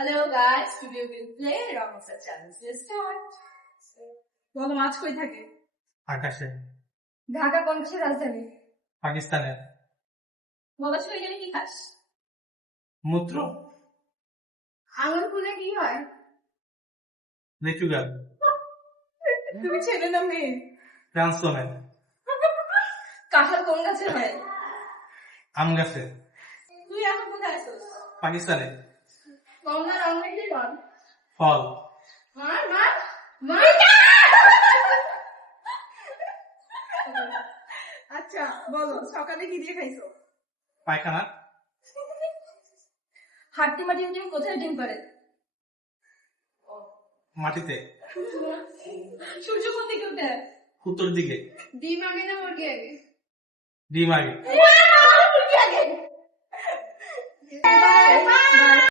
Hello guys, today we'll play Ramasa Challenge. Let's start. বলো মাছ কই থাকে? আকাশে। ঢাকা কোন দেশের রাজধানী? পাকিস্তানের। বলাস হয়ে গেলে কি খাস? মূত্র। আঙুল ফুলে কি হয়? লেচুগা। তুমি ছেলে না মেয়ে? ট্রান্সফর্মের। কাঁঠাল কোন গাছে হয়? আম গাছে। তুই এখন কোথায় আছিস? পাকিস্তানে। কমলা রঙের কি রং? ফল। মার মার মার। আচ্ছা বলো সকালে কি দিয়ে খাইছো? পায়খানা। হাট্টি মাটি ডিম কোথায় ডিম পারে? মাটিতে। সূর্য কোন দিকে ওঠে? উত্তর দিকে। ডিম আগে না মুরগি আগে? ডিম আগে। মুরগি আগে।